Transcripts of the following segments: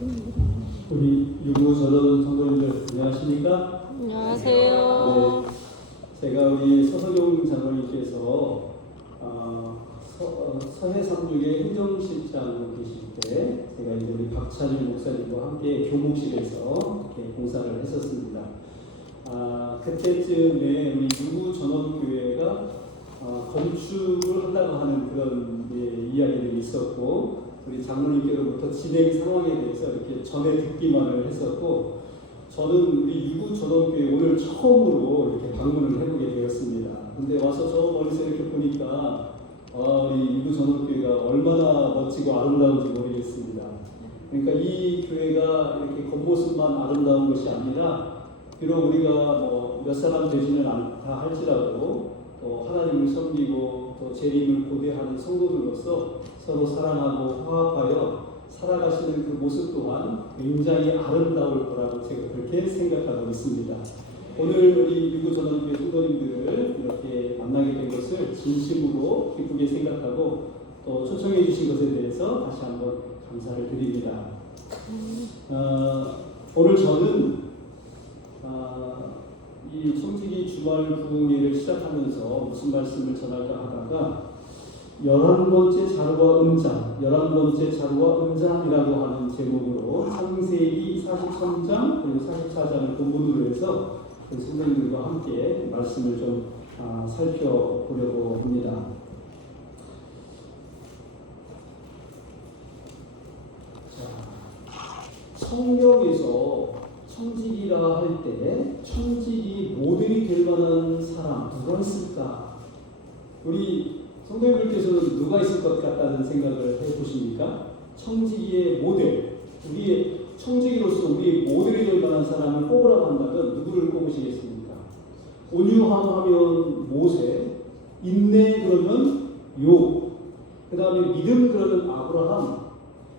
우리 유구 전원 성도님들 안녕하십니까? 안녕하세요. 네, 제가 우리 서석용 장로님께서 서해삼육의 행정실장 계실 때 제가 이제 우리 박찬일 목사님과 함께 교목실에서 이렇게 공사를 했었습니다. 그때쯤에 우리 유구 전원교회가 건축을 한다고 하는 그런 이야기들이 있었고, 우리 장로님께로부터 진행 상황에 대해서 이렇게 전해 듣기만을 했었고, 저는 우리 유구 전원교회 오늘 처음으로 이렇게 방문을 해보게 되었습니다. 근데 와서 저 멀리서 이렇게 보니까 우리 유구 전원교회가 얼마나 멋지고 아름다운지 모르겠습니다. 그러니까 이 교회가 이렇게 겉모습만 아름다운 것이 아니라, 비록 우리가 몇 사람 되지는 않다 할지라도 또 하나님을 섬기고 또 재림을 고대하는 성도들로서 서로 사랑하고 화합하여 살아가시는 그 모습 또한 굉장히 아름다울 거라고 제가 그렇게 생각하고 있습니다. 오늘 우리 유구 전원교회 성도님들을 이렇게 만나게 된 것을 진심으로 기쁘게 생각하고 또 초청해 주신 것에 대해서 다시 한번 감사를 드립니다. 오늘 저는 이 청지기 주말 부흥회를 시작하면서 무슨 말씀을 전할까 하다가 11번째 자루와 은장, 11번째 자루와 은장이라고 하는 제목으로 창세기 43장 그리고 44장을 본문으로 해서 선생님들과 함께 말씀을 좀 살펴보려고 합니다. 자, 성경에서 청지기라 할 때 청지기 모델이 될 만한 사람 누가 있을까? 우리 성도님들께서는 누가 있을 것 같다는 생각을 해보십니까? 청지기의 모델, 우리의 청지기로서 우리의 모델이 될 만한 사람을 꼽으라고 한다면 누구를 꼽으시겠습니까? 온유함 하면 모세, 인내 그러면 욥, 그 다음에 믿음 그러면 아브라함,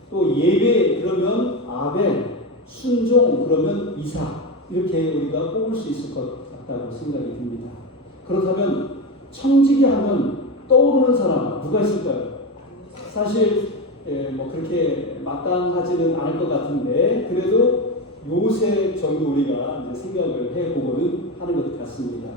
또 예배 그러면 아벨, 순종 그러면 이삭, 이렇게 우리가 꼽을 수 있을 것 같다고 생각이 듭니다. 그렇다면 청지기 하면 떠오르는 사람 누가 있을까요? 사실 그렇게 마땅하지는 않을 것 같은데 그래도 요셉 정도 우리가 이제 생각을 해보고는 하는 것 같습니다.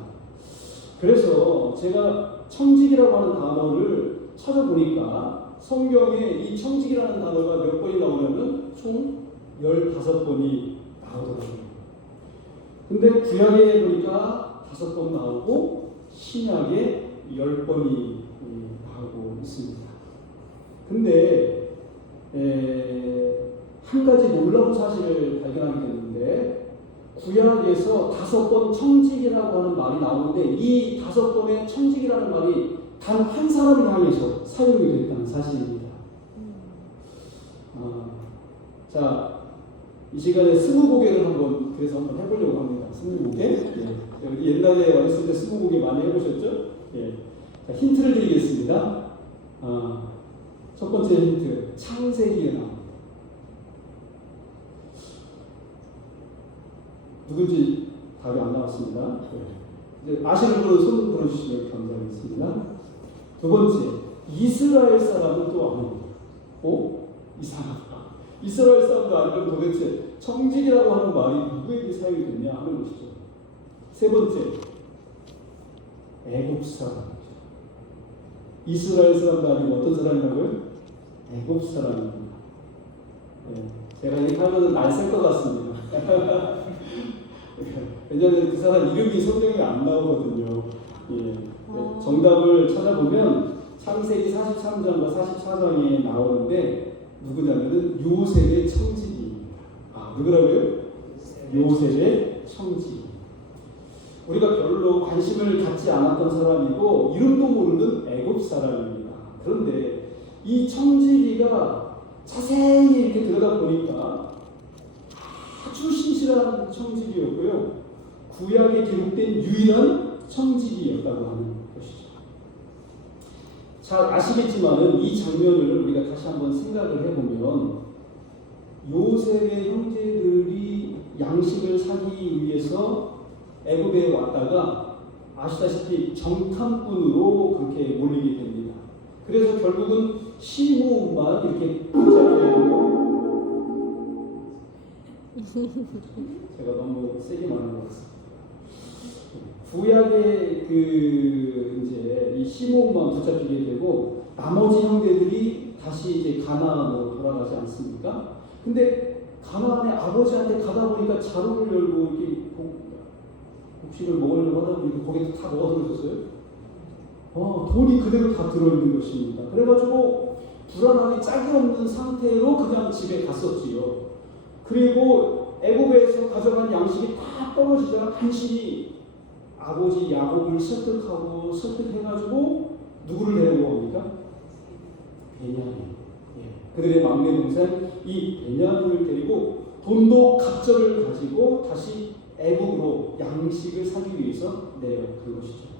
그래서 제가 청지기라고 하는 단어를 찾아보니까 성경에 이 청지기라는 단어가 몇 번이 나오냐면 총 15번이 나오더라고요. 근데 구약에 보니까 5번 나오고 신약에 10번이 나오고 있습니다. 근데 한 가지 놀라운 사실을 발견하게 됐는데, 구약에서 5번 청지기라고 하는 말이 나오는데 이 5번의 청지기라는 말이 단 한 사람을 향해서 사용이 됐다는 사실입니다. 자, 이 시간에 스무고개를 한번 해보려고 합니다. 스무고개. 우리 옛날에 어렸을 때 스무고개 많이 해보셨죠? 자, 힌트를 드리겠습니다. 첫 번째 힌트, 창세기에 나옵니다. 누군지 답이 안 나왔습니다. 이제 아시는 분은 손 들어주시면 감사하겠습니다. 두 번째, 이스라엘 사람은 또 아닙니다. 이상하다. 이스라엘 사람도 아니면 도대체 청지기라고 하는 말이 누구에게 사용이 됐냐 하는 것이죠. 세 번째, 애굽 사람이죠. 이스라엘 사람도 아니고 어떤 사람이라고요? 애굽 사람입니다. 제가 이렇게 하면 날 셀 것 같습니다. 왜냐하면 그 사람 이름이 성경에 안 나오거든요. 정답을 찾아보면 창세기 43장과 44장에 나오는데 누구냐면은 요셉의 청지기입니다. 누구라고요? 요셉의 청지기. 우리가 별로 관심을 갖지 않았던 사람이고 이름도 모르는 애굽 사람입니다. 그런데 이 청지기가 자세히 이렇게 들여다 보니까 아주 신실한 청지기였고요. 구약에 기록된 유일한 청지기였다고 하는 것이죠. 잘 아시겠지만은 이 장면을 우리가 다시 한번 생각을 해보면 요셉의 형제들이 양식을 사기 위해서 애굽에 왔다가 아시다시피 정탐꾼으로 그렇게 몰리게 됩니다. 그래서 결국은 시므온만 이렇게 붙잡게 되고 제가 너무 세게 말한 것 같습니다. 구약의 이제 이 시몬만 붙잡히게 되고 나머지 형제들이 다시 이제 가나안으로 돌아가지 않습니까? 근데 가나안의 아버지한테 가다 보니까 자루를 열고 이렇게 곡식을 먹으려고 하다 보니까 거기에 다 뭐가 들어있었어요? 돈이 그대로 다 들어있는 것입니다. 그래가지고 불안하게 짝이 없는 상태로 그냥 집에 갔었지요. 그리고 애굽에서 가져간 양식이 다 떨어지다가 간신히 아버지 야곱을 설득해가지고 누구를 데리고 옵니까? 베냐민. 그들의 막내 동생 이 베냐민을 데리고 돈도 갑절을 가지고 다시 애굽으로 양식을 사기 위해서 내려간 것이죠.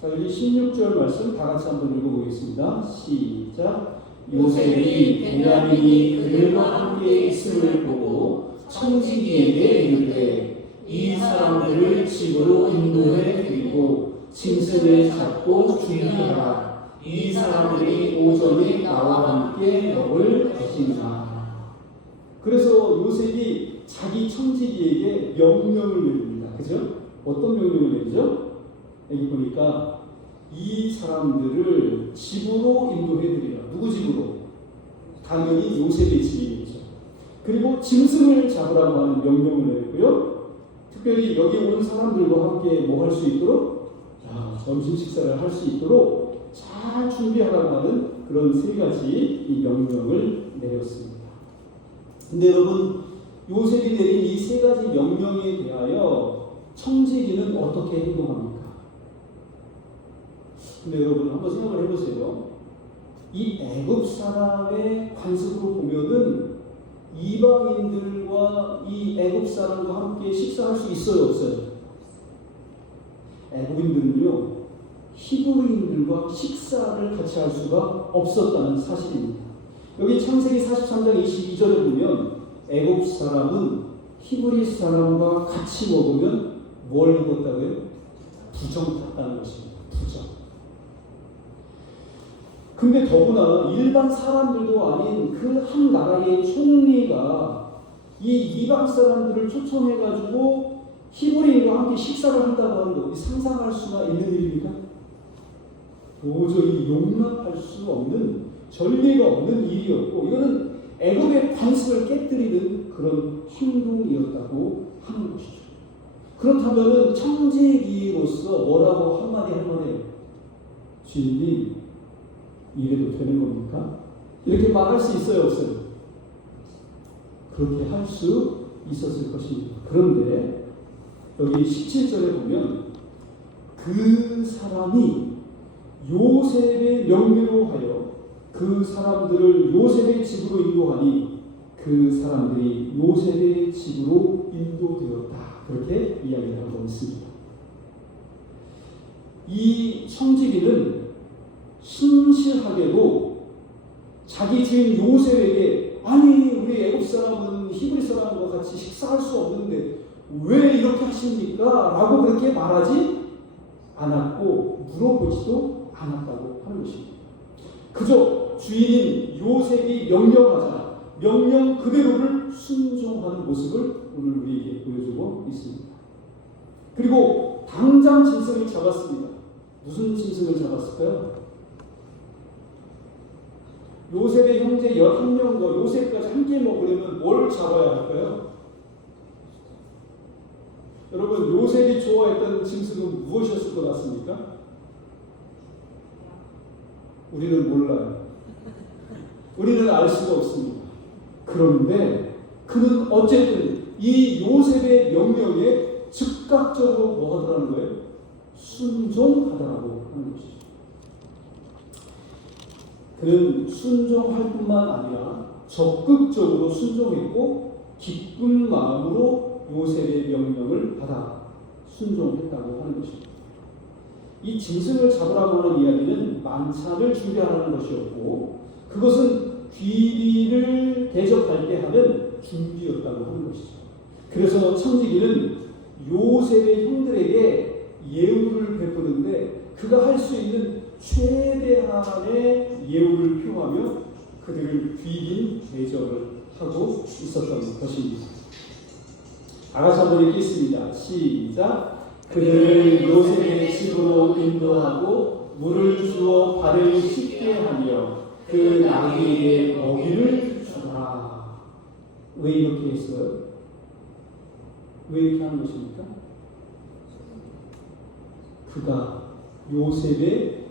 자, 여기 16절 말씀 다 같이 한번 읽어보겠습니다. 시작. 요셉이 베냐민이 그들과 함께 있음을 보고 청지기에게 이르되 이 사람들을 집으로 인도해 드리고 짐승을 잡고 준비하라. 이 사람들이 오전에 나와 함께 먹을 것이니라. 그래서 요셉이 자기 청지기에게 명령을 내립니다. 그죠? 어떤 명령을 내리죠? 여기 보니까 이 사람들을 집으로 인도해 드리라. 누구 집으로? 당연히 요셉의 집이겠죠. 그리고 짐승을 잡으라고 하는 명령을 내렸고요. 특별히 여기 온 사람들과 함께 뭐 할 수 있도록? 점심 식사를 할 수 있도록 잘 준비하라고 하는 그런 세 가지 이 명령을 내렸습니다. 근데 여러분, 요셉이 내린 이 세 가지 명령에 대하여 청지기는 어떻게 행동합니까? 근데 여러분 한번 생각을 해보세요. 이 애굽 사람의 관습으로 보면은 이방인들과 이 애굽 사람과 함께 식사할 수 있어요, 없어요? 애굽인들은요 히브리인들과 식사를 같이 할 수가 없었다는 사실입니다. 여기 창세기 43장 22절에 보면 애굽 사람은 히브리 사람과 같이 먹으면 뭘 입었다고요? 부정 탔다는 것입니다. 부정. 근데 더구나 일반 사람들도 아닌 그 한 나라의 총리가 이 이방 사람들을 초청해가지고 히브리인과 함께 식사를 한다고 하는 거 상상할 수가 있는 일입니까? 도저히 용납할 수 없는 전례가 없는 일이었고 이거는 애굽의 관습을 깨뜨리는 그런 행동이었다고 하는 것이죠. 그렇다면 청지기로서 뭐라고 한마디 할 만해요? 주인님, 이래도 되는 겁니까? 이렇게 말할 수 있어요, 없어요? 그렇게 할 수 있었을 것입니다. 그런데 여기 17절에 보면 그 사람이 요셉의 명령으로 하여 그 사람들을 요셉의 집으로 인도하니 그 사람들이 요셉의 집으로 인도되었다. 그렇게 이야기를 하고 있습니다. 이 청지기는 신실하게도 자기 주인 요셉에게 아니 우리 애굽 사람은 히브리 사람과 같이 식사할 수 없는데 왜 이렇게 하십니까? 라고 그렇게 말하지 않았고 물어보지도 않았다고 하는 것입니다. 그저 주인인 요셉이 명령하자 명령 그대로를 순종하는 모습을 오늘 우리에게 보여주고 있습니다. 그리고 당장 짐승을 잡았습니다. 무슨 짐승을 잡았을까요? 요셉의 형제 11명과 요셉까지 함께 먹으려면 뭘 잡아야 할까요? 여러분, 요셉이 좋아했던 짐승은 무엇이었을 것 같습니까? 우리는 몰라요. 우리는 알 수가 없습니다. 그런데 그는 어쨌든 이 요셉의 명령에 즉각적으로 뭐 하더라는 거예요? 순종하더라고 하는 것이죠. 그는 순종할 뿐만 아니라 적극적으로 순종했고 기쁜 마음으로 요셉의 명령을 받아 순종했다고 하는 것입니다. 이 짐승을 잡으라고 하는 이야기는 만찬을 준비하라는 것이었고 그것은 귀리를 대접할 때 하는 준비였다고 하는 것이죠. 그래서 청지기는 요셉의 형들에게 예우를 베푸는데 그가 할 수 있는 최대한의 예우를 표하며 그들을 귀린 대접을 하고 있었던 것입니다. 다 같이 한번 읽겠습니다. 시작. 그들을 요셉의 집으로 인도하고 물을 주어 발을 씻게 하며 그 나귀에게 먹이를 주라. 왜 이렇게 했어요? 왜 이렇게 하는 것입니까? 그가 요셉의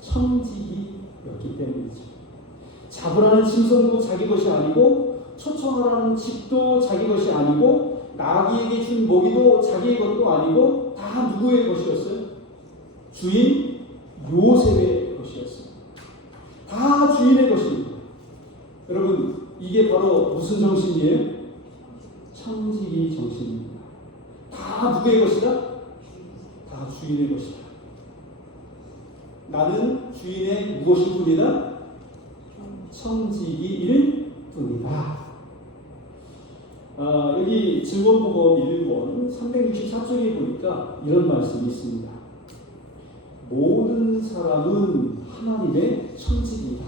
청지기였기 때문이죠. 잡으라는 짐승도 자기 것이 아니고 초청하라는 집도 자기 것이 아니고 나귀에게 준 먹이도 자기의 것도 아니고 다 누구의 것이었어요? 주인 요셉의 것이었어요. 다 주인의 것입니다. 여러분, 이게 바로 무슨 정신이에요? 청지기 정신입니다. 다 누구의 것이다? 다 주인의 것이다. 나는 주인의 무엇일 뿐이다? 청지기일 뿐이다. 여기 증언복음 1권 364쪽에 보니까 이런 말씀이 있습니다. 모든 사람은 하나님의 청지기이다.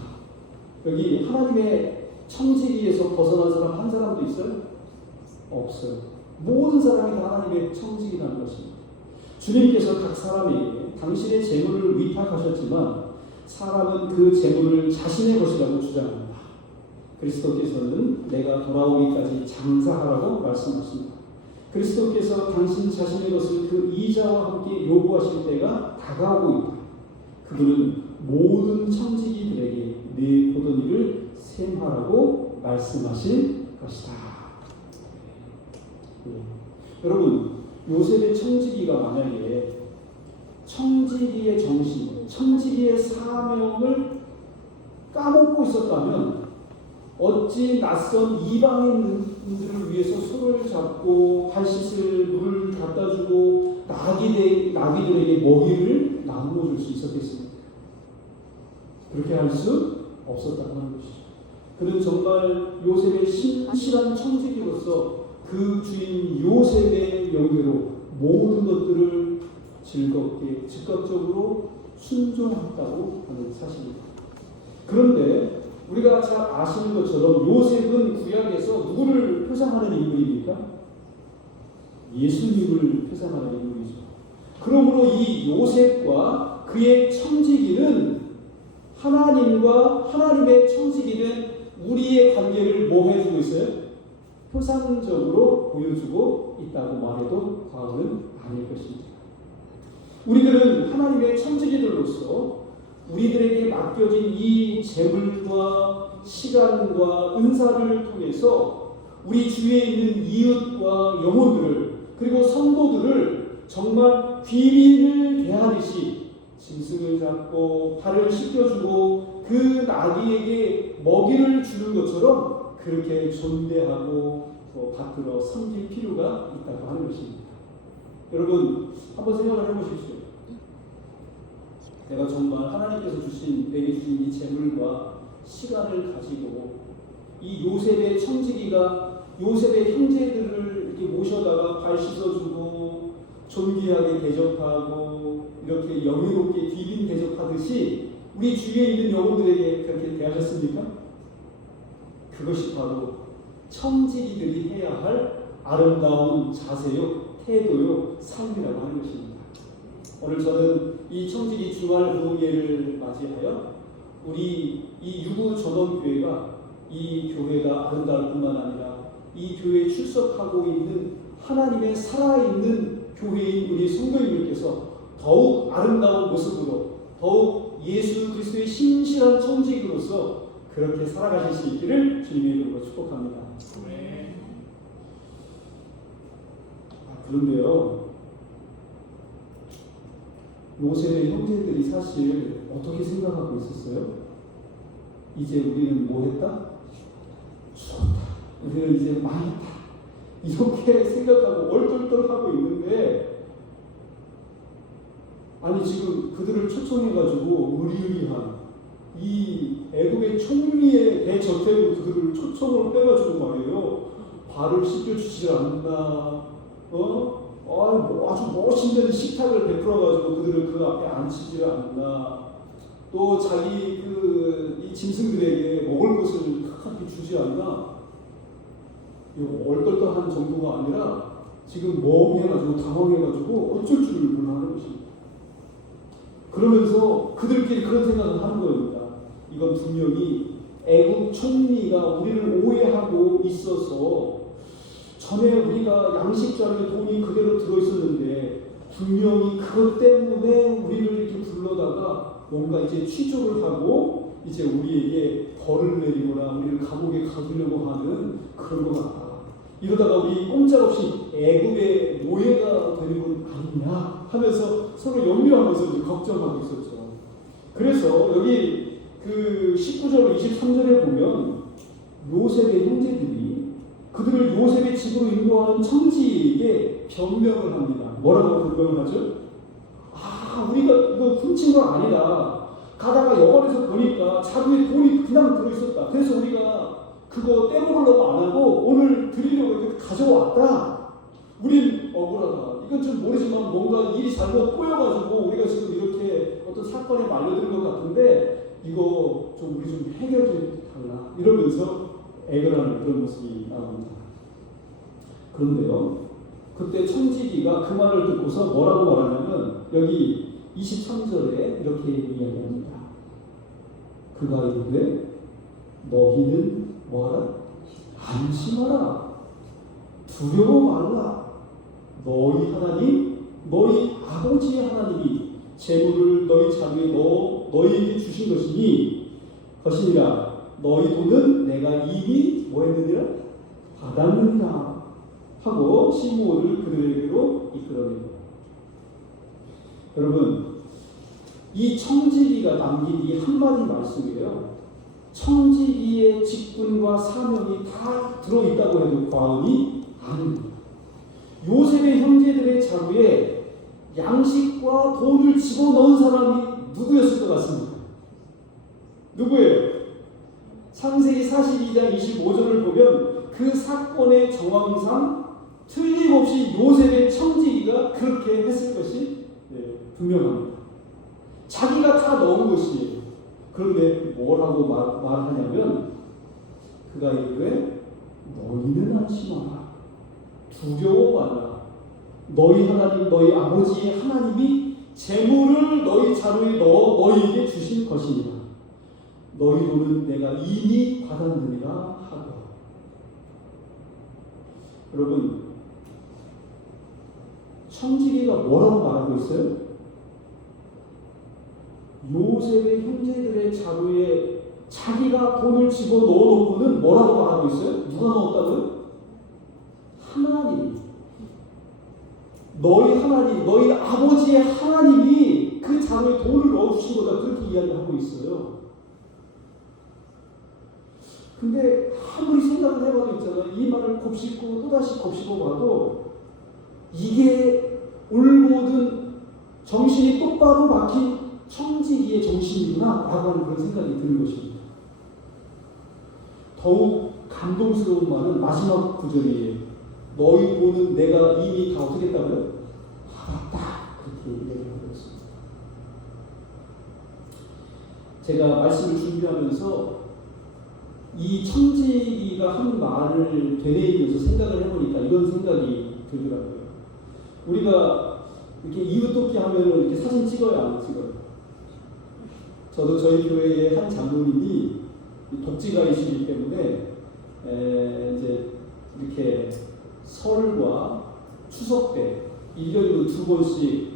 여기 하나님의 청지기에서 벗어난 사람 한 사람도 있어요? 없어요. 모든 사람이 다 하나님의 청지기라는 것입니다. 주님께서 각 사람에게 당신의 재물을 위탁하셨지만 사람은 그 재물을 자신의 것이라고 주장합니다. 그리스도께서는 내가 돌아오기까지 장사하라고 말씀하십니다. 그리스도께서 당신 자신의 것을 그 이자와 함께 요구하실 때가 다가오고 있다. 그분은 모든 청지기들에게 네 보던 일을 셈하라고 말씀하실 것이다. 여러분, 요셉의 청지기가 만약에 청지기의 정신, 청지기의 사명을 까먹고 있었다면 어찌 낯선 이방인들을 위해서 손을 잡고 발 씻을 물을 갖다 주고 나귀들에게 먹이를 나누어 줄 수 있었겠습니까? 그렇게 할 수 없었다는 것이죠. 그는 정말 요셉의 신실한 청지기로서 그 주인 요셉의 명대로 모든 것들을 즐겁게 즉각적으로 순종했다고 하는 사실입니다. 그런데 우리가 잘 아시는 것처럼 요셉은 구약에서 누구를 표상하는 인물입니까? 예수님을 표상하는 인물이죠. 그러므로 이 요셉과 그의 청지기는 하나님과 하나님의 청지기는 우리의 관계를 뭐 해주고 있어요? 표상적으로 보여주고 있다고 말해도 과언은 아닐 것입니다. 우리들은 하나님의 청지기들로서 우리들에게 맡겨진 이 재물과 시간과 은사를 통해서 우리 주위에 있는 이웃과 영혼들을 그리고 성도들을 정말 귀빈을 대하듯이 짐승을 잡고 발을 씻겨주고 그 나귀에게 먹이를 주는 것처럼 그렇게 존대하고 받들어 섬길 필요가 있다고 하는 것입니다. 여러분, 한번 생각을 해보십시오. 내가 정말 하나님께서 내게 주신 이 재물과 시간을 가지고 이 요셉의 청지기가 요셉의 형제들을 이렇게 모셔다가 발 씻어주고 존귀하게 대접하고 이렇게 영예롭게 귀빈 대접하듯이 우리 주위에 있는 영혼들에게 그렇게 대하셨습니까? 그것이 바로 청지기들이 해야 할 아름다운 자세요, 태도요, 삶이라고 하는 것입니다. 오늘 저는 이 청지기 주말 부흥회를 맞이하여 우리 이 유구 전원교회가 이 교회가 아름다울 뿐만 아니라 이 교회에 출석하고 있는 하나님의 살아있는 교회인 우리 성도님들께서 더욱 아름다운 모습으로 더욱 예수 그리스도의 신실한 청지기로서 그렇게 살아가실 수 있기를 주님의 이름으로 축복합니다. 그런데요, 요셉의 형제들이 사실 어떻게 생각하고 있었어요? 이제 우리는 뭐 했다? 죽었다. 우리는 이제 망했다. 이렇게 생각하고 얼떨떨하고 있는데, 아니 지금 그들을 초청해가지고 의리의리한 이 애국의 총리의 대저택으로 그들을 초청을 빼가지고 말이에요. 발을 씻겨주지 않나, 아주 멋있는 식탁을 베풀어가지고 그들을 그 앞에 앉히지 않나, 또 자기 이 짐승들에게 먹을 것을 크게 주지 않나. 이거 얼떨떨한 정도가 아니라 지금 멍해가지고 당황해가지고 어쩔 줄을 몰라 하는 것입니다. 그러면서 그들끼리 그런 생각을 하는 겁니다. 이건 분명히 애국 총리가 우리를 오해하고 있어서 전에 우리가 양식 자루에 돈이 그대로 들어있었는데 분명히 그것 때문에 우리를 이렇게 불러다가 뭔가 이제 취조를 하고 이제 우리에게 벌을 내리거나 우리를 감옥에 가두려고 하는 그런 것 같다. 이러다가 우리 꼼짝없이 애국의 노예가 되는 건 아니냐 하면서 서로 염려하면서 이제 걱정하고 있었죠. 그래서 여기 그 19절 23절에 보면 요셉의 형제들이 그들을 요셉의 집으로 인도하는 청지에게 변명을 합니다. 뭐라고 변명을 하죠? 우리가 이거 훔친 건 아니다. 가다가 여관에서 보니까 자루에 돈이 그냥 들어있었다. 그래서 우리가 그거 떼먹으려고 안 하고 오늘 드리려고 이렇게 가져왔다. 우린 억울하다. 이건 좀 모르지만 뭔가 일이 잘못 꼬여가지고 우리가 지금 이렇게 어떤 사건에 말려드는 것 같은데 이거 좀 우리 좀 해결해 달라. 이러면서 애걸하는 그런 모습이 나옵니다. 그런데요. 그때 청지기가 그 말을 듣고서 뭐라고 말하냐면 여기 23절에 이렇게 이야기합니다. 그가 이르되 너희는 뭐하라? 안심하라. 두려워 말라. 너희 하나님, 너희 아버지의 하나님이 재물을 너희 자루에 너희에게 주신 것이니라. 너희 돈은 내가 이미 뭐했느니라? 받았느니라 하고 시므온을 그들에게로 이끌어냅니다. 여러분, 이 청지기가 남긴 이 한마디 말씀이에요. 청지기의 직분과 사명이 다 들어있다고 해도 과언이 아닙니다. 요셉의 형제들의 자루에 양식과 돈을 집어넣은 사람이 누구였을 것 같습니까? 누구예요? 창세기 42장 25절을 보면 그 사건의 정황상 틀림없이 요셉의 청지기가 그렇게 했을 것이 분명합니다. 자기가 다 넣은 것이에요. 그런데 뭐라고 말하냐면 그가 이르되 너희는 안심하라. 두려워 말라. 너희 하나님, 너희 아버지의 하나님이 재물을 너희 자루에 넣어 너희에게 주신 것이니라. 너희 돈은 내가 이미 받았느니라 하고. 여러분, 청지기가 뭐라고 말하고 있어요? 요셉의 형제들의 자루에 자기가 돈을 집어넣어 놓고는 뭐라고 말하고 있어요? 누가 넣었다고요? 하나님이. 너희 하나님, 너희 아버지의 하나님이 그 자루에 돈을 넣어주신 거다. 그렇게 이야기하고 있어요. 근데 아무리 생각을 해봐도 있잖아요. 이 말을 곱씹고 또다시 곱씹어 봐도 이게 올곧은 정신이 똑바로 막힌 청지기의 정신이구나 라고 하는 그런 생각이 드는 것입니다. 더욱 감동스러운 말은 마지막 구절이에요. 너희 돈은 내가 이미 다 어떻게 했다고요? 받았다. 그렇게 얘기하고 있습니다. 제가 말씀을 준비하면서 이 청지기가 한 말을 되뇌이면서 생각을 해보니까 이런 생각이 들더라고요. 우리가 이렇게 이웃돕기 하면은 이렇게 사진 찍어요, 안 찍어요? 저도 저희 교회의 한 장로님이 독지가이시기 때문에 이제 이렇게 설과 추석 때 1년으로 2번씩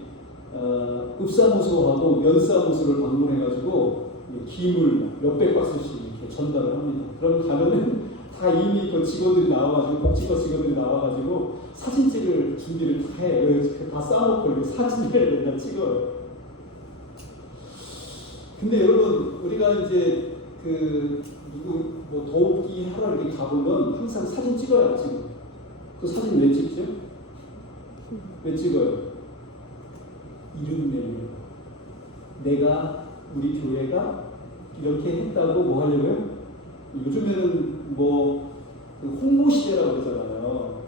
읍사무소하고 면사무소를 방문해가지고 기물 몇백 박스씩 이렇게 전달을 합니다. 그럼 가면은 다 이미 그 직원들이 나와가지고 복지과 직원들이 나와가지고 사진 찍을 준비를 다 해요. 다 쌓아놓고 사진을 맨날 찍어요. 근데 여러분, 우리가 이제 뭐 더욱이 하러 이렇게 가보면 항상 사진 찍어야 안 찍어요. 그 사진 왜 찍죠? 왜 찍어요? 이름 내려. 내가 우리 교회가 이렇게 했다고 뭐 하려고요? 요즘에는 뭐 홍보 시대라고 그러잖아요.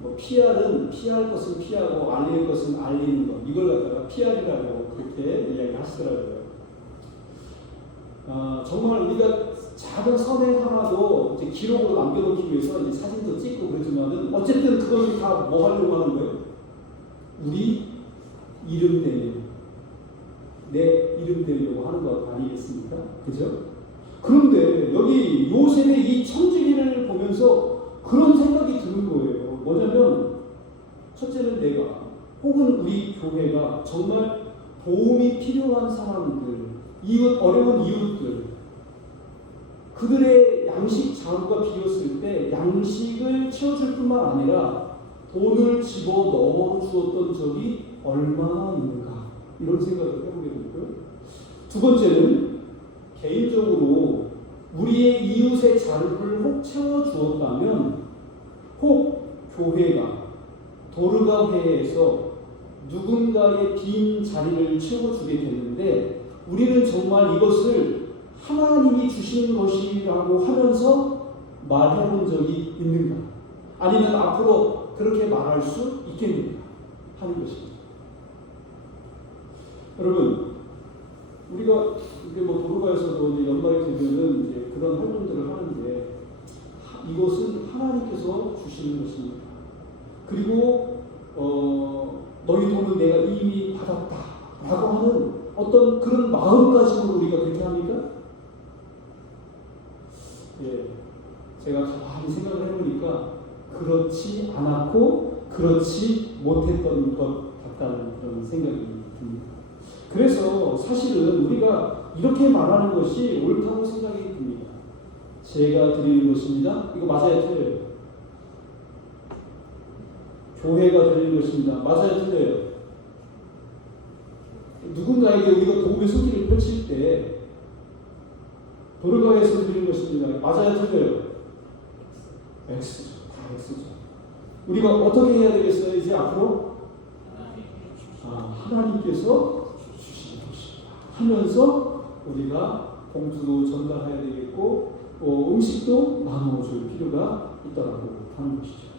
뭐 PR은 PR 것은 PR하고 알릴 것은 알리는 것. 이걸 갖다가 PR이라고 그렇게 이야기하시더라고요. 정말 우리가 작은 선행 하나도 이제 기록으로 남겨놓기 위해서 이제 사진도 찍고 그러지만은 어쨌든 그것이 다 뭐 하려고 하는 거예요? 우리 이름 내려고, 내 이름 내려고 하는 것 아니겠습니까? 그죠? 그런데 여기 요셉의 이 청지기를 보면서 그런 생각이 드는 거예요. 뭐냐면 첫째는 내가 혹은 우리 교회가 정말 도움이 필요한 사람들, 이웃, 어려운 이웃들, 그들의 양식 자루가 비었을 때 양식을 채워줄 뿐만 아니라 돈을 집어 넣어 주었던 적이 얼마나 있는가, 이런 생각을 해보게 되고요. 두 번째는 개인적으로 우리의 이웃의 자루를 혹 채워주었다면 혹 교회가 도르가 회에서 누군가의 빈 자리를 채워주게 되는데 우리는 정말 이것을 하나님이 주신 것이라고 하면서 말해본 적이 있는가? 아니면 앞으로 그렇게 말할 수 있겠는가? 하는 것입니다. 여러분, 우리가 이게 뭐 도르가에서도 이제 연말이 되면은 이제 그런 활동들을 하는데 이것은 하나님께서 주시는 것입니다. 그리고 너희 돈은 내가 이미 받았다라고 하는 어떤 그런 마음가짐으로 우리가 그렇게 합니까? 예, 제가 가만히 생각을 해보니까 그렇지 않았고 그렇지 못했던 것 같다는 그런 생각이 듭니다. 그래서 사실은 우리가 이렇게 말하는 것이 옳다고 생각이 듭니다. 제가 드리는 것입니다. 이거 맞아요, 틀려요? 교회가 드리는 것입니다. 맞아요, 틀려요? 누군가에게 우리가 도움의 손길을 펼칠 때 도르가에서 드리는 것입니다. 맞아요, 틀려요? X죠. 다 X죠. 우리가 어떻게 해야 되겠어요? 이제 앞으로 하나님께서 주시는 것입니다 하면서 우리가 봉투도 전달해야 되겠고 음식도 나눠줄 필요가 있다고 하는 것이죠.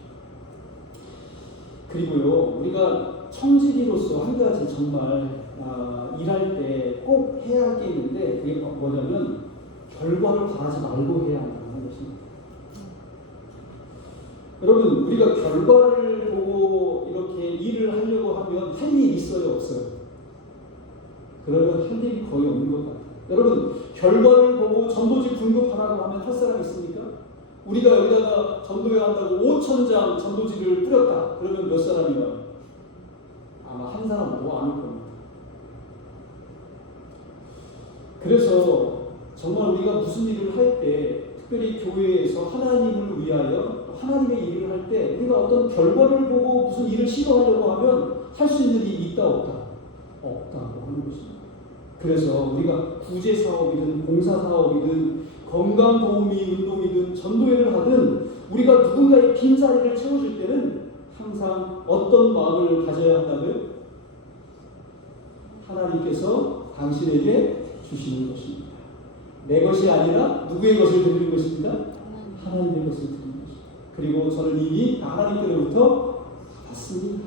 그리고요, 우리가 청지기로서 한 가지 정말 일할 때 꼭 해야 할 게 있는데 그게 뭐냐면 결과를 바라지 말고 해야 한다는 것입니다. 여러분, 우리가 결과를 보고 이렇게 일을 하려고 하면 할 일이 있어요, 없어요? 그러면 할 일이 거의 없는 것 같아요. 여러분, 결과를 보고 전도지 분급하라고 하면 할 사람 있습니까? 우리가 여기다가 전도해야 한다고 5,000장 전도지를 뿌렸다. 그러면 몇 사람이 와요? 아마 한 사람도 안 올 겁니다. 그래서 정말 우리가 무슨 일을 할 때, 특별히 교회에서 하나님을 위하여 하나님의 일을 할 때 우리가 어떤 결과를 보고 무슨 일을 시도하려고 하면 할 수 있는 일이 있다 없다? 없다고 하는 것입니다. 그래서 우리가 구제 사업이든 봉사 사업이든 건강보험이 운동이든 전도회를 하든 우리가 누군가의 빈 자리를 채워줄 때는 항상 어떤 마음을 가져야 한다고요? 하나님께서 당신에게 주시는 것입니다. 내 것이 아니라 누구의 것을 드리는 것입니다? 하나님의 것을 드리는 것입니다. 그리고 저는 이미 하나님께로부터 받았습니다.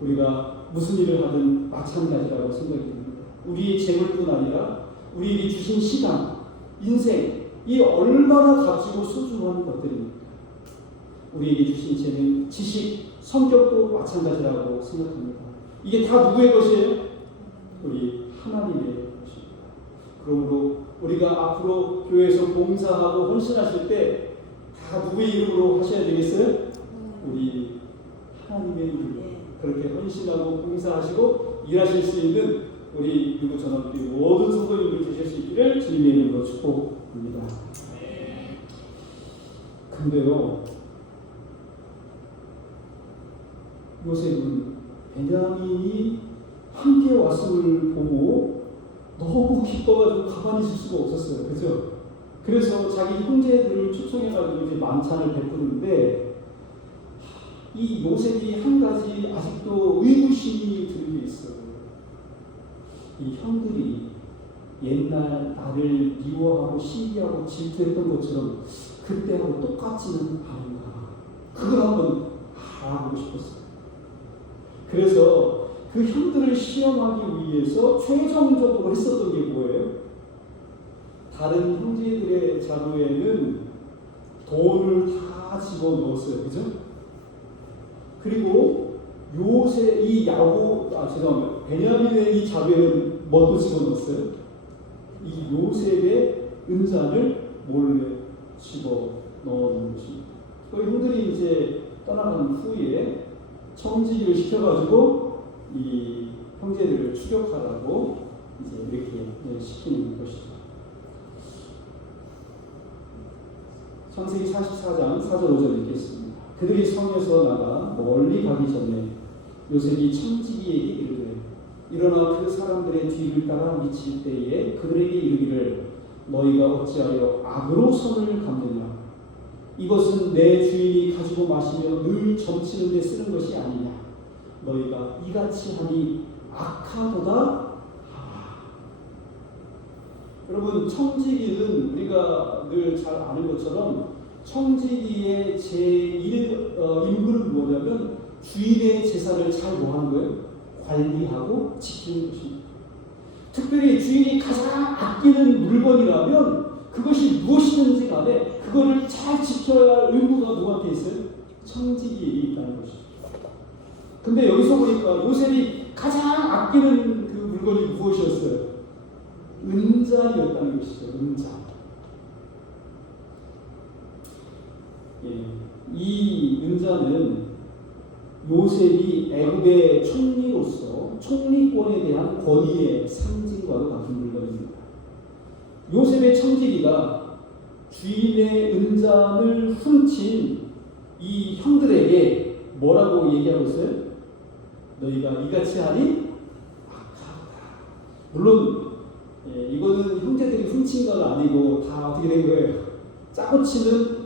우리가 무슨 일을 하든 마찬가지라고 생각이 듭니다. 우리의 재물뿐 아니라 우리에게 주신 시간, 인생, 이 얼마나 값지고 소중한 것들입니까? 우리에게 주신 재능, 지식, 성격도 마찬가지라고 생각합니다. 이게 다 누구의 것이에요? 우리 하나님의 것입니다. 그러므로 우리가 앞으로 교회에서 봉사하고 헌신하실 때 다 누구의 이름으로 하셔야 되겠어요? 우리 하나님의 이름으로 그렇게 헌신하고 봉사하시고 일하실 수 있는 우리 유구 전업교회 모든 성도님들 되실 수 있기를 주님의 이름으로 축복합니다. 근데요, 요셉은 베냐민이 함께 왔음을 보고 너무 기뻐가지고 가만히 있을 수가 없었어요. 그죠? 그래서 자기 형제들을 초청해가지고 이제 만찬을 베푸는데 이 요셉이 한 가지 아직도 의구심이 드는 게 있어요. 이 형들이 옛날 나를 미워하고 시기하고 질투했던 것처럼 그때하고 똑같지는 않은가. 그걸 한번 알아보고 싶었어요. 그래서 그 형들을 시험하기 위해서 최종적으로 했었던 게 뭐예요? 다른 형제들의 자루에는 돈을 다 집어넣었어요. 그죠? 그리고 베냐민의 이 자루에는 뭐도 집어넣었어요? 이 요셉의 은잔을 몰래 집어넣는 것입니다. 그 형들이 이제 떠나간 후에 청지기를 시켜가지고 이 형제들을 추격하라고 이제 이렇게 시키는 것이죠. 창세기 44장 4절 5절 읽겠습니다. 그들이 성에서 나가 멀리 가기 전에 요셉이 청지기에게 이르되 일어나 그 사람들의 뒤를 따라 미칠 때에 그들에게 이르기를 너희가 어찌하여 악으로 손을 감느냐 이것은 내 주인이 가지고 마시며 늘 점치는 데 쓰는 것이 아니냐 너희가 이같이 하니 악하도다. 여러분, 청지기는 우리가 늘 잘 아는 것처럼 청지기의 임무는 뭐냐면 주인의 재산을 잘 뭐하는 거예요? 관리하고 지키는 것입니다. 특별히 주인이 가장 아끼는 물건이라면 그것이 무엇이든지 간에 그거를 잘 지켜야 할 의무가 누구한테 있어요? 청지기에게 있다는 것이죠. 근데 여기서 보니까 요셉이 가장 아끼는 그 물건이 무엇이었어요? 은잔이었다는 것이죠. 은잔. 이 은잔은 요셉이 애굽의 총리로서 총리권에 대한 권위의 상징과도 같은 물건입니다. 요셉의 청지기가 주인의 은잔을 훔친 이 형들에게 뭐라고 얘기하고 있어요? 너희가 이같이 하니 악하다. 물론 이거는 형제들이 훔친 건 아니고 다 어떻게 된 거예요? 짜고 치는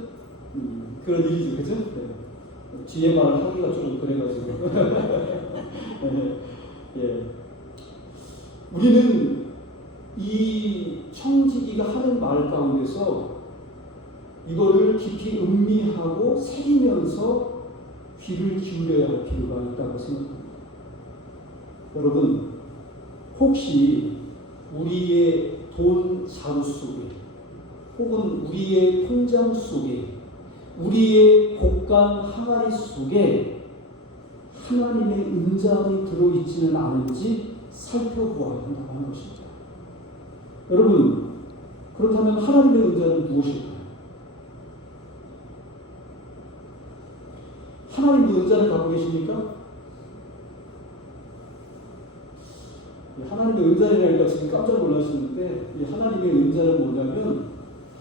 그런 일이죠, 그죠? 뒤에 말을 하기가 좀 그래가지고. 우리는 이 청지기가 하는 말 가운데서 이거를 깊이 음미하고 새기면서 귀를 기울여야 할 필요가 있다고 생각합니다. 여러분, 혹시 우리의 돈 자루 속에 혹은 우리의 통장 속에 우리의 곳간 항아리 속에 하나님의 은잔이 들어있지는 않은지 살펴보아야 한다는 것입니다. 여러분, 그렇다면 하나님의 은잔은 무엇일까요? 하나님도 은잔을 갖고 계십니까? 하나님의 은잔이라니까 지금 깜짝 놀라시는데 이 하나님의 은잔은 뭐냐면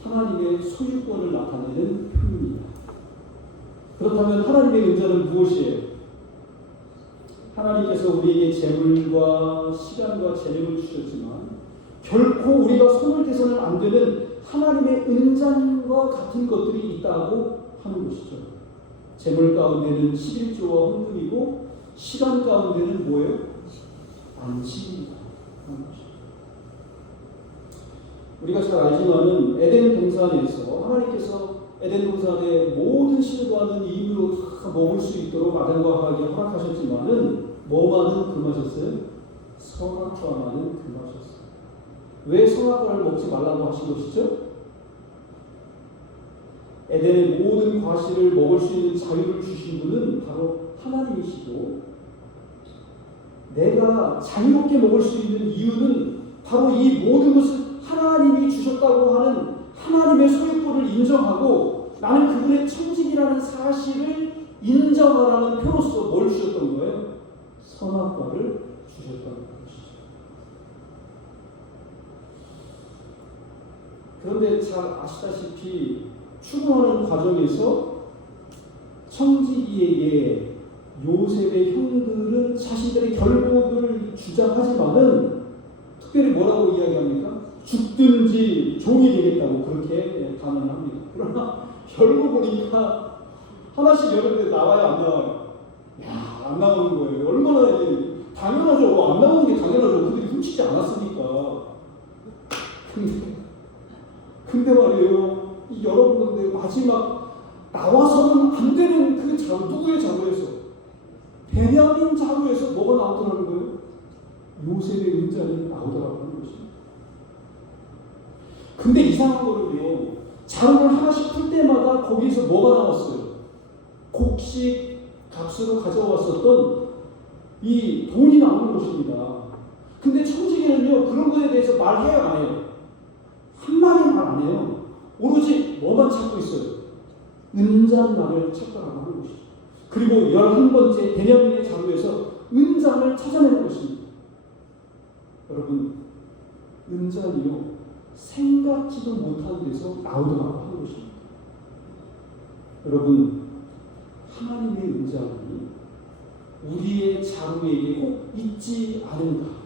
하나님의 소유권을 나타내는 표현입니다. 그렇다면 하나님의 은잔은 무엇이에요? 하나님께서 우리에게 재물과 시간과 재능을 주셨지만 결코 우리가 손을 대서는 안 되는 하나님의 은잔과 같은 것들이 있다고 하는 것이죠. 재물 가운데는 11조와 헌금이고 시간 가운데는 뭐예요? 안식입니다. 우리가 잘 알지만은 에덴 동산에서 하나님께서 에덴 동산의 모든 실과는 임의로 다 먹을 수 있도록 아담과 하와에게 허락하셨지만은 뭐만은 금하셨어요? 선악과만은 금하셨어요. 왜 선악과를 먹지 말라고 하신 것이죠? 에덴의 모든 과실을 먹을 수 있는 자유를 주신 분은 바로 하나님이시고 내가 자유롭게 먹을 수 있는 이유는 바로 이 모든 것을 하나님이 주셨다고 하는 하나님의 소유권을 인정하고 나는 그분의 청직이라는 사실을 인정하라는 표로서 뭘 주셨던 거예요? 선악과를 주셨다는 것이죠. 그런데 잘 아시다시피 추구하는 과정에서 청지기에게 요셉의 형들은 자신들의 결복을 주장하지만은 특별히 뭐라고 이야기합니까? 죽든지 종이 되겠다고 그렇게 단언합니다. 그러나 결국 보니까 하나씩 열었는데 나와요, 안 나와요? 야, 안 나오는 거예요. 얼마나 당연하죠. 안 나오는 게 당연하죠. 그들이 훔치지 않았으니까. 근데 말이에요. 이 여러분들 마지막 나와서는 안 되는 그 자루, 누구의 자루에서? 베냐민 자루에서 뭐가 나오더라는 거예요? 요셉의 은잔이 나오더라고 하는 것입니다. 근데 이상한 거는요, 자루를 하나씩 풀 때마다 거기서 뭐가 나왔어요? 곡식 값으로 가져왔었던 이 돈이 나오는 것입니다. 근데 청지기는요, 그런 거에 대해서 말해요, 안 해요? 한마디 말 안 해요. 오로지 뭐만 찾고 있어요? 은잔말을 찾더라고 하는 것이죠. 그리고 11번째 베냐민의 자루에서 은잔을 찾아내는 것입니다. 여러분, 은잔이요, 생각지도 못한 데서 나오더라고 하는 것입니다. 여러분, 하나님의 은잔이 우리의 자루에게 꼭 있지 않은가?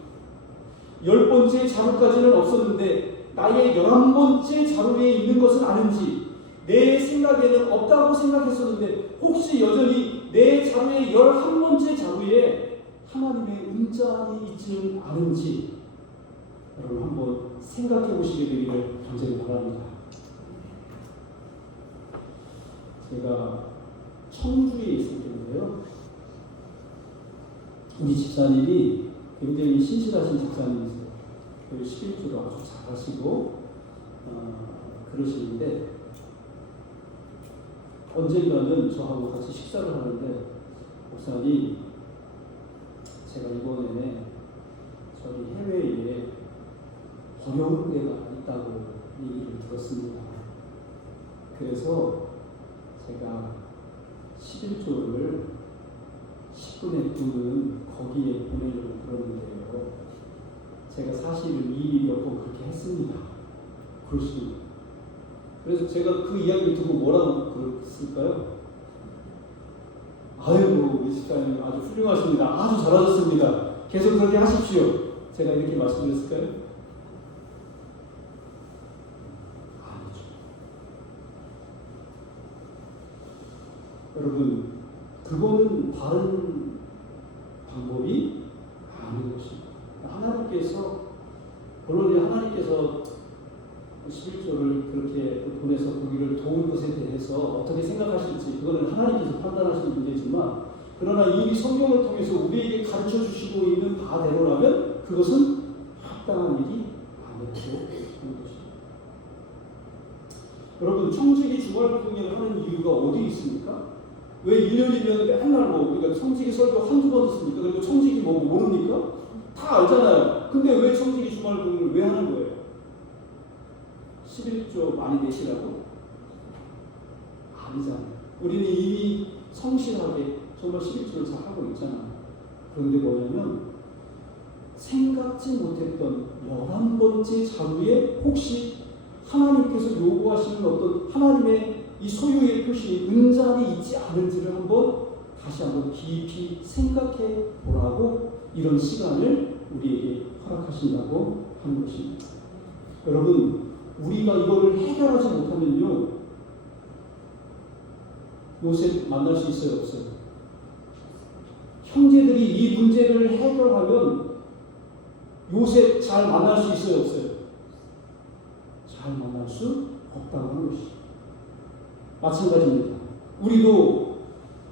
10번째 자루까지는 없었는데 나의 11번째 자루에 있는 것은 아는지, 내 생각에는 없다고 생각했었는데 혹시 여전히 내 자루의 11번째 자루에 하나님의 은잔이 있지는 않은지 여러분 한번 생각해 보시게 되기를 간절히 바랍니다. 제가 청주에 있을 때인데요, 우리 집사님이 굉장히 신실하신 집사님이세요. 11조도 아주 잘하시고 그러시는데, 언젠가는 저하고 같이 식사를 하는데, 목사님, 제가 이번에 저희 해외에 어려운 데가 있다고 얘기를 들었습니다. 그래서 제가 11조를 10분의 9는 거기에 보내려고 그러는데요, 제가 사실은 일이 몇 번 그렇게 했습니다. 그렇습니다. 그래서 제가 그 이야기를 듣고 뭐라고 그랬을까요? 아이고, 우리 집사님 아주 훌륭하십니다. 아주 잘하셨습니다. 계속 그렇게 하십시오. 제가 이렇게 말씀드렸을까요? 아니죠. 여러분, 그거는 바른 방법이 아닌 것입니다. 하나님께서 11조를 그렇게 보내서 거기를 도운 것에 대해서 어떻게 생각하실지, 그거는 하나님께서 판단하시는 문제지만, 그러나 이미 성경을 통해서 우리에게 가르쳐 주시고 있는 바대로라면 그것은 합당한 일이 아니라고 하는 것입니다. 여러분, 청지기 주말통역을 하는 이유가 어디 있습니까? 왜 1년이면 맨날 그러니까 청지기 설교 한두 번 듣습니까? 그리고 청지기 뭐 모릅니까? 다 알잖아요. 근데 왜 청지기 주말통역을 왜 하는 거예요? 11조 많이 내시라고? 아니잖아요. 우리는 이미 성실하게 정말 11조를 잘 하고 있잖아요. 그런데 뭐냐면, 생각지 못했던 11번째 자루에 혹시 하나님께서 요구하시는 어떤 하나님의 이 소유의 표시, 은잔이 있지 않은지를 다시 한번 깊이 생각해 보라고 이런 시간을 우리에게 허락하신다고 하는 것입니다. 여러분, 우리가 이거를 해결하지 못하면요, 요셉 만날 수 있어요, 없어요? 형제들이 이 문제를 해결하면 요셉 잘 만날 수 있어요, 없어요? 잘 만날 수 없다고 하는 것이죠. 마찬가지입니다. 우리도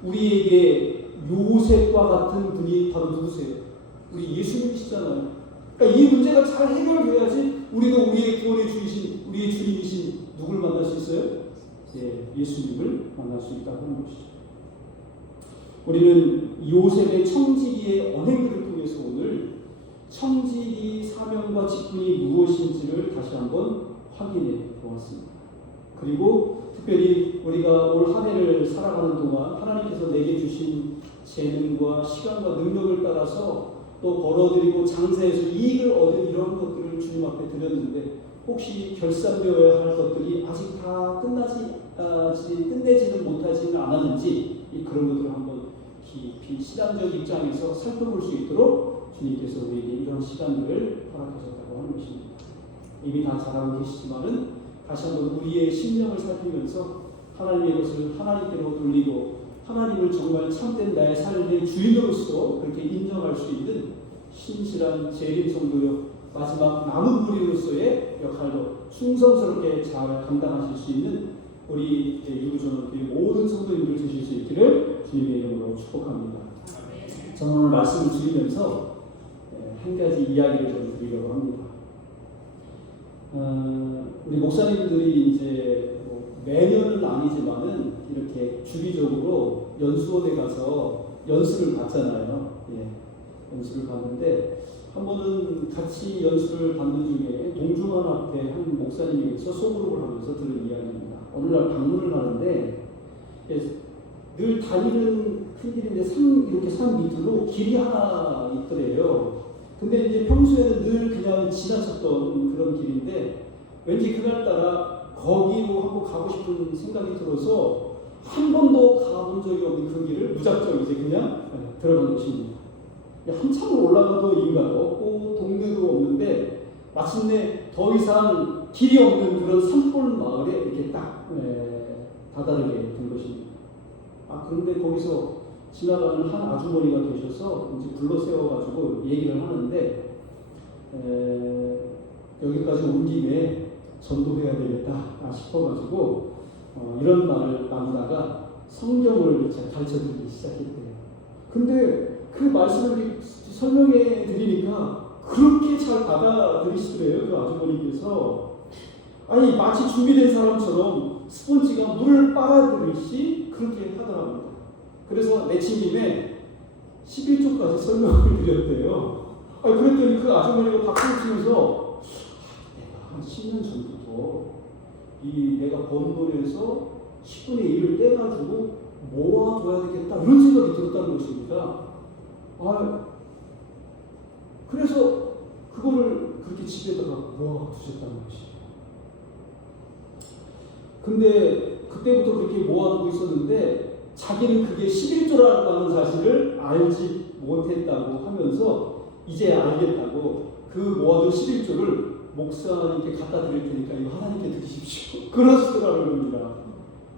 우리에게 요셉과 같은 분이 바로 누구세요? 우리 예수님이시잖아요. 그러니까 이 문제가 잘 해결돼야지 우리도 우리의 구원의 주이신, 우리의 주님이신 누굴 만날 수 있어요? 예수님을 만날 수 있다고 하는 것이죠. 우리는 요셉의 청지기의 언행들을 통해서 오늘 청지기 사명과 직분이 무엇인지를 다시 한번 확인해 보았습니다. 그리고 특별히 우리가 올 한 해를 살아가는 동안 하나님께서 내게 주신 재능과 시간과 능력을 따라서 또 벌어들이고 장사해서 이익을 얻은 이런 것들을 주님 앞에 드렸는데, 혹시 결산되어야 할 것들이 아직 다 끝내지는 못하지는 않았는지, 그런 것들을 한번 깊이 신앙적 입장에서 살펴볼 수 있도록 주님께서 우리에게 이런 시간들을 허락하셨다고 하는 것입니다. 이미 다 잘하고 계시지만은 다시 한번 우리의 심령을 살피면서 하나님의 것을 하나님께로 돌리고 하나님을 정말 참된 나의 삶의 주인으로서 그렇게 인정할 수 있는 신실한 재림 성도요, 마지막 남은 무리로서의 역할도 충성스럽게 잘 감당하실 수 있는 우리 유부전원교회 모든 성도님들 되실 수 있기를 주님의 이름으로 축복합니다. 저는 오늘 말씀을 드리면서 한 가지 이야기를 좀 드리려고 합니다. 우리 목사님들이 이제 뭐 매년은 아니지만은 이렇게 주기적으로 연수원에 가서 연수를 받잖아요. 예, 연수를 받는데 한 번은 같이 연수를 받는 중에 동중한 앞에 한 목사님께서 소그룹을 하면서 들은 이야기입니다. 어느 날 방문을 하는데 늘 다니는 큰 길인데 이렇게 산 밑으로 길이 하나 있더래요. 근데 이제 평소에는 늘 그냥 지나쳤던 그런 길인데 왠지 그날따라 거기로 한번 가고 싶은 생각이 들어서 한 번도 가본 적이 없는 그 길을 무작정 이제 그냥 들어간 것입니다. 한참 올라가도 인가도 없고 동네도 없는데 마침내 더 이상 길이 없는 그런 산골 마을에 이렇게 딱 다다르게 된 것입니다. 그런데 거기서 지나가는 한 아주머니가 계셔서 이제 불러 세워가지고 얘기를 하는데 여기까지 온 김에 전도해야 되겠다 싶어가지고 이런 말을 나누다가 성경을 가르쳐드리기 시작했대요. 근데 그 말씀을 설명해 드리니까 그렇게 잘 받아들이시더래요. 그 아주머니께서. 아니 마치 준비된 사람처럼 스펀지가 물을 빨아들이시 그렇게 하더랍니다. 그래서 내친김에 11조까지 설명을 드렸대요. 그랬더니 그 아주머니가 박수를 치면서 내가 한 10년 전부터 내가 번 돈에서 10분의 1을 떼가지고 모아둬야 되겠다 이런 생각이 들었다는 것입니다. 그래서 그거를 그렇게 집에다가 모아두셨다는 것이에요. 근데 그때부터 그렇게 모아두고 있었는데 자기는 그게 11조라는 사실을 알지 못했다고 하면서 이제 알겠다고 그 모아둔 11조를 목사님께 갖다 드릴 테니까 이거 하나님께 드리십시오. 그러시더라는 겁니다.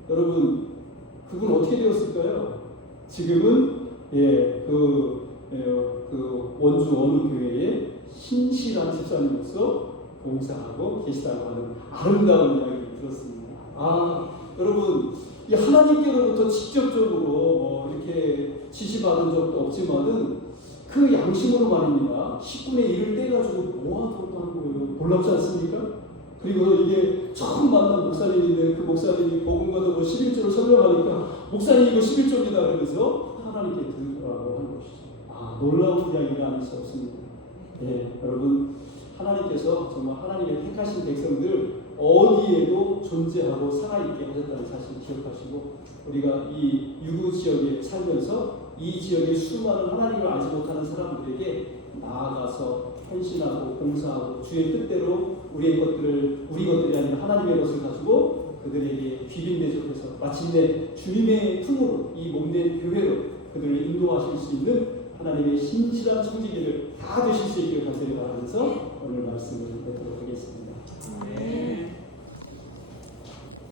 여러분, 그분 어떻게 되었을까요? 지금은 그 원주 어느 교회에 신실한 집사님으로서 봉사하고 계시다고 하는 아름다운 이야기를 들었습니다. 여러분, 이 하나님께로부터 직접적으로 이렇게 지시받은 적도 없지만은 그 양심으로 말입니다. 10분의 1을 떼가지고 모아뒀다는 거예요. 놀랍지 않습니까? 그리고 이게 처음 만난 목사님인데 그 목사님이 복음과도 11조를 설명하니까 목사님 이거 11조입니다. 그러면서 하나님께 드리라고 하는 것이죠. 놀라운 이야기가 아닐 수 없습니다. 여러분, 하나님께서 정말 하나님의 택하신 백성들 어디에도 존재하고 살아있게 하셨다는 사실 기억하시고 우리가 이 유구 지역에 살면서 이 지역의 수많은 하나님을 알지 못하는 사람들에게 나아가서 헌신하고 봉사하고 주의 뜻대로 우리 것들이 아니라 하나님의 것을 가지고 그들에게 비린 대접해서 마침내 주님의 품으로 이 몸된 교회로 그들을 인도하실 수 있는 하나님의 신실한 청지기를 다 되실 수 있기를 간절히 바라면서 오늘 말씀을